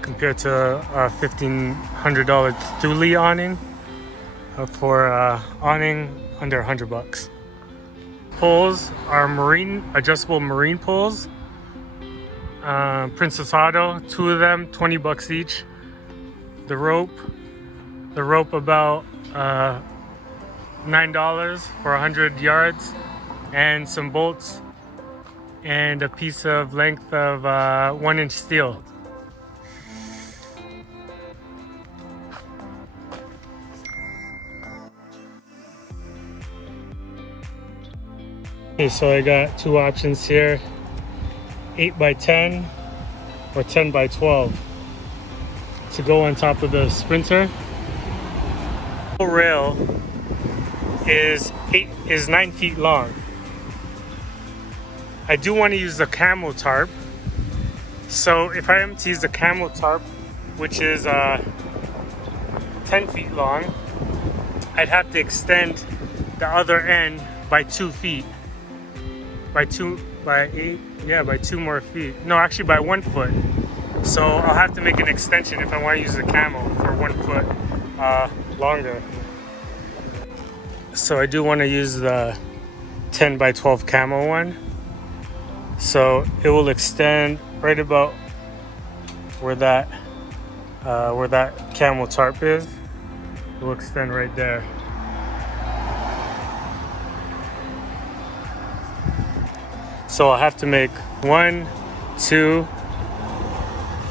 Compared to a $1,500 THULE awning, for awning under $100. Poles are adjustable marine poles. Princess Auto, 2 of them, $20 each. The rope about $9 for 100 yards, and some bolts and a piece of length of 1-inch steel. Okay, so I got 2 options here, 8x10 or 10x12 to go on top of the Sprinter. The rail is 9 feet long. I do want to use the camo tarp, so if I am to use the camo tarp, which is 10 feet long, I'd have to extend the other end by 2 feet. By 2 more feet. No, actually by 1 foot. So I'll have to make an extension if I want to use the camo for 1 foot longer. So I do want to use the 10x12 camo one. So it will extend right about where that camo tarp is. It will extend right there. So I'll have to make 1, 2,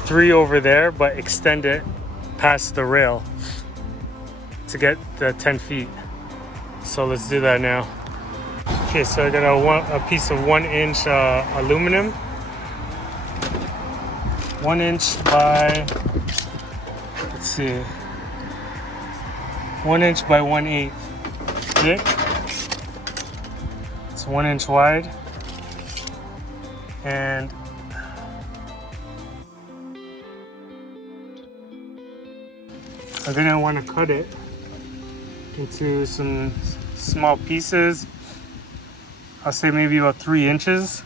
3 over there, but extend it past the rail to get the 10 feet. So let's do that now. Okay, so I got a piece of 1-inch aluminum. 1 inch by, let's see, 1 inch by 1/8 thick. It's 1 inch wide. And I'm gonna want to cut it into some small pieces. I'll say maybe about 3 inches.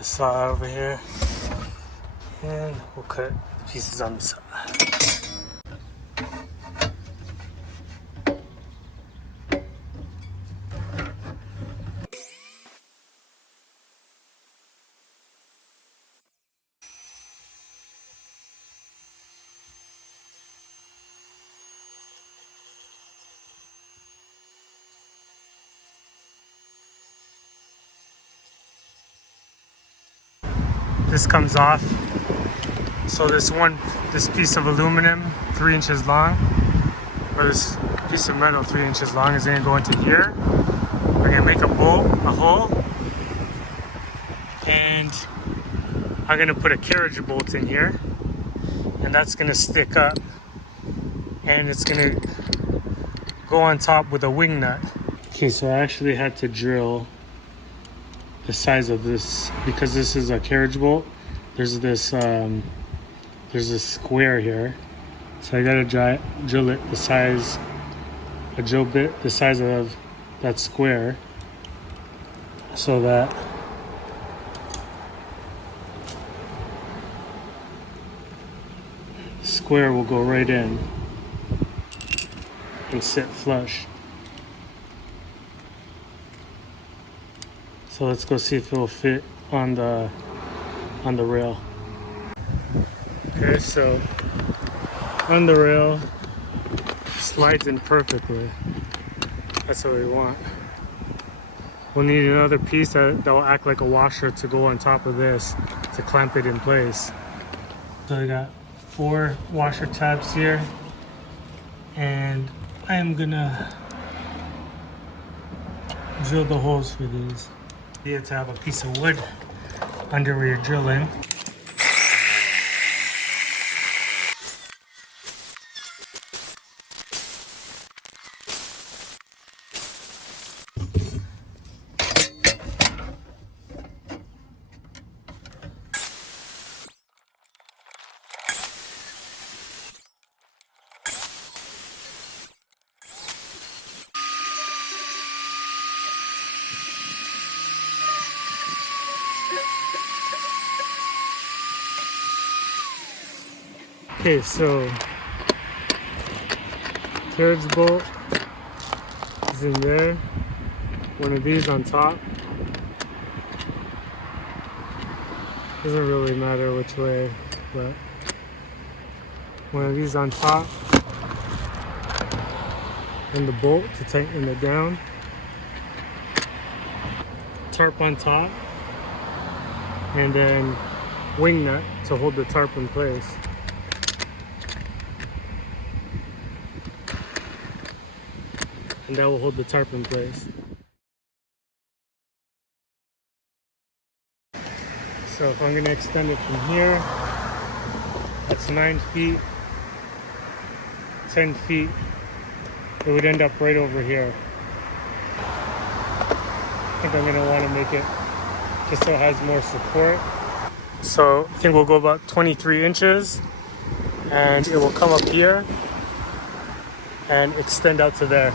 Saw over here, and we'll cut the pieces on the side. This comes off. So this piece of aluminum, 3 inches long, or this piece of metal 3 inches long, is gonna go into here. We're gonna make a hole, and I'm gonna put a carriage bolt in here, and that's gonna stick up, and it's gonna go on top with a wing nut. Okay, so I actually had to drill the size of this because this is a carriage bolt. There's this there's a square here. So I gotta drill it the size, a drill bit the size of that square, so that the square will go right in and sit flush. So let's go see if it will fit on the rail. Okay, so on the rail, slides in perfectly. That's what we want. We'll need another piece that will act like a washer to go on top of this to clamp it in place. So I got 4 washer tabs here, and I am gonna drill the holes for these. You have to have a piece of wood under where you're drilling. Okay, so carriage bolt is in there. One of these on top. Doesn't really matter which way, but one of these on top, and the bolt to tighten it down. Tarp on top, and then wing nut to hold the tarp in place. And that will hold the tarp in place. So if I'm gonna extend it from here, that's 9 feet, 10 feet. It would end up right over here. I think I'm gonna wanna make it just so it has more support. So I think we'll go about 23 inches, and it will come up here and extend out to there.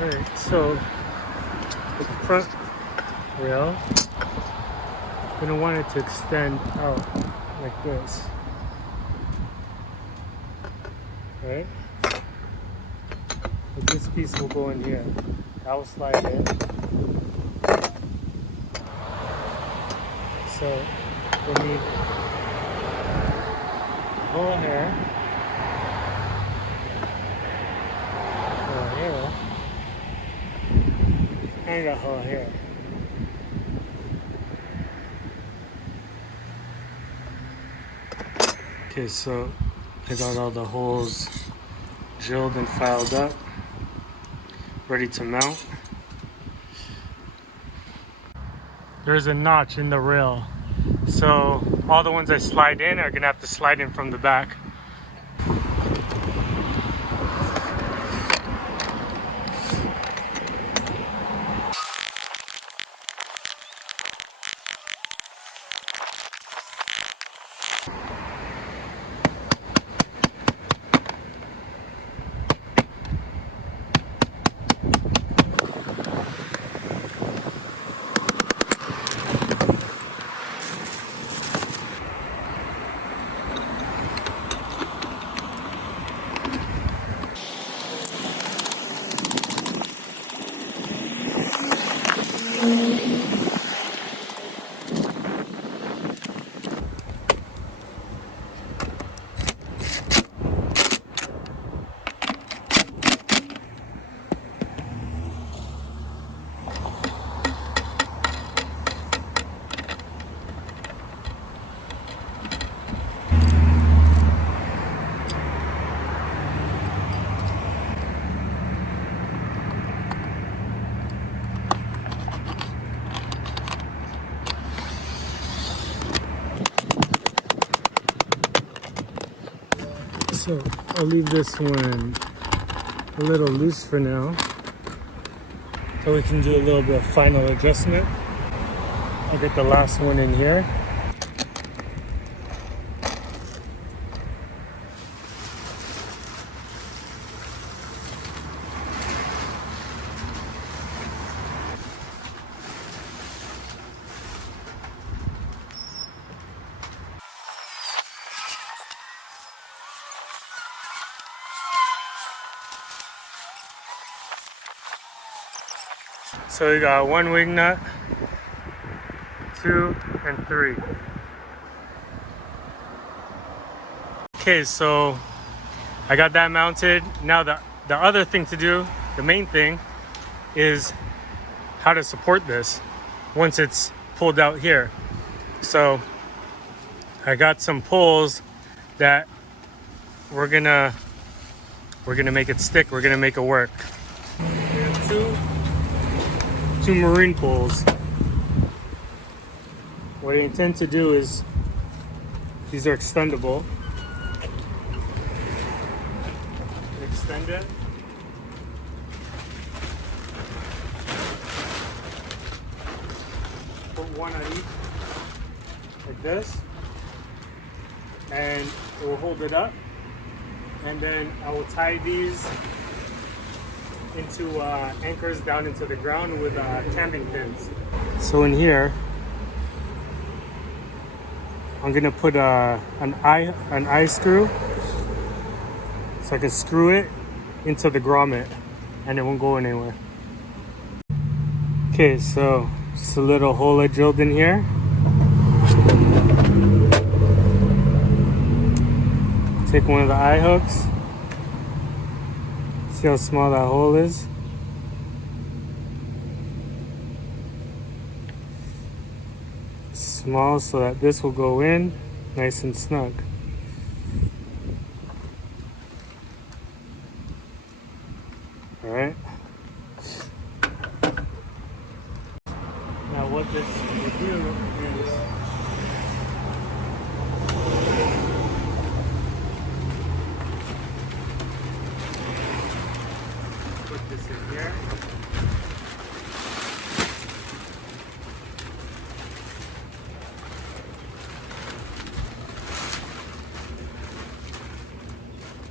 Alright, so the front rail, I'm gonna want it to extend out like this. Right? But this piece will go in here. That will slide in. So we'll need a hole here. And a hole here. Okay, so I got all the holes drilled and filed up, ready to mount. There's a notch in the rail, so all the ones I slide in are gonna have to slide in from the back. So I'll leave this one a little loose for now, so we can do a little bit of final adjustment. I'll get the last one in here. So we got 1 wing nut, 2 and 3. Okay, so I got that mounted. Now the other thing to do, the main thing, is how to support this once it's pulled out here. So I got some poles that we're gonna make it stick. We're gonna make it work. We have two marine poles. What I intend to do is, these are extendable. Extend it. Put one on each, like this, and it will hold it up. And then I will tie these into anchors down into the ground with camping pins. So in here, I'm gonna put an eye screw, so I can screw it into the grommet and it won't go anywhere. Okay, so just a little hole I drilled in here. Take one of the eye hooks. See how small that hole is? Small, so that this will go in nice and snug. All right. Now what this will do is put this in here.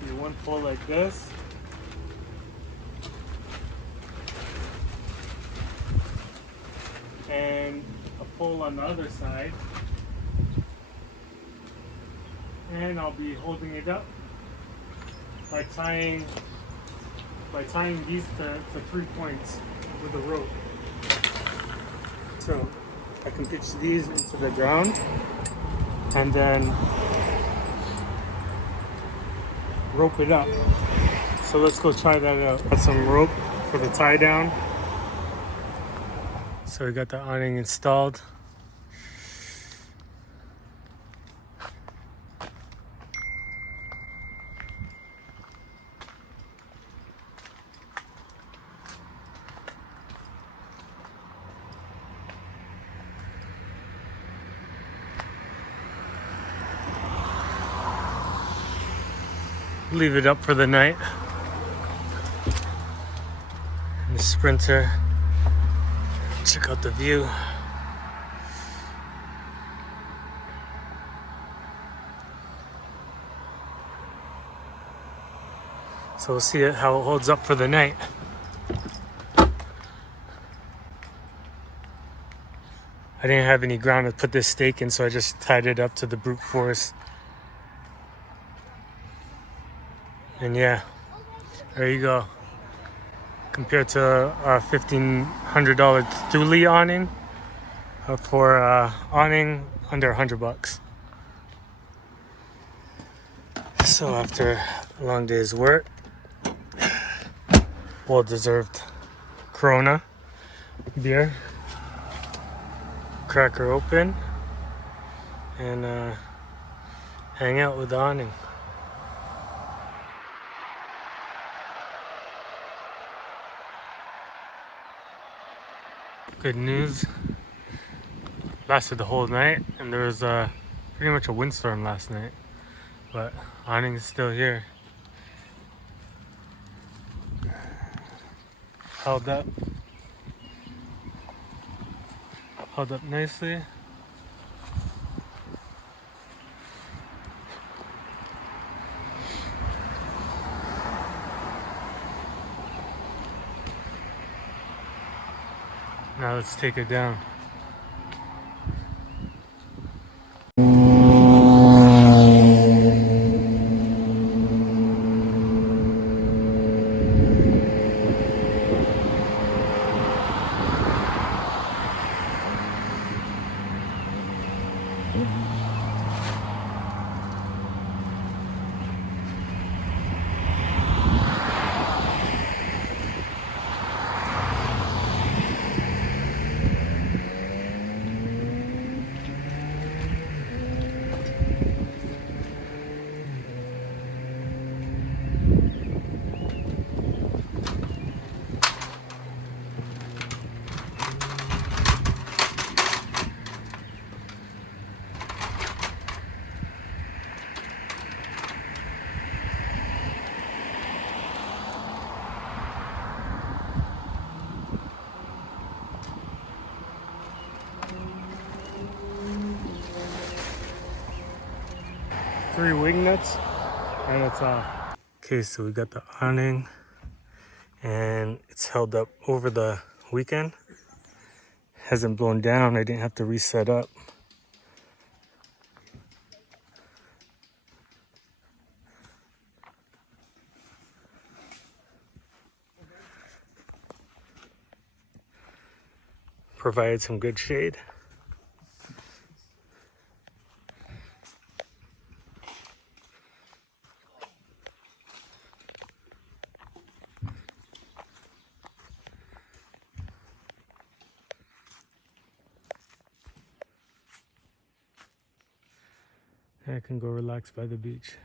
Do one pull like this. And a pull on the other side, and I'll be holding it up by tying these to 3 points with a rope. So I can pitch these into the ground and then rope it up. So let's go try that out. Got some rope for the tie down. So we got the awning installed. Leave it up for the night. And the Sprinter. Check out the view. So we'll see how it holds up for the night. I didn't have any ground to put this stake in, so I just tied it up to the brute force. And yeah, there you go. Compared to a $1,500 THULE awning, for awning under $100. So after a long day's work, well-deserved Corona beer, crack her open, and hang out with the awning. Good news, lasted the whole night, and there was pretty much a windstorm last night, but awning is still here. held up. Held up nicely. Now let's take it down. Three wing nuts and it's off. Okay, so we got the awning and it's held up over the weekend. Hasn't blown down. I didn't have to reset up. Provided some good shade. I can go relax by the beach.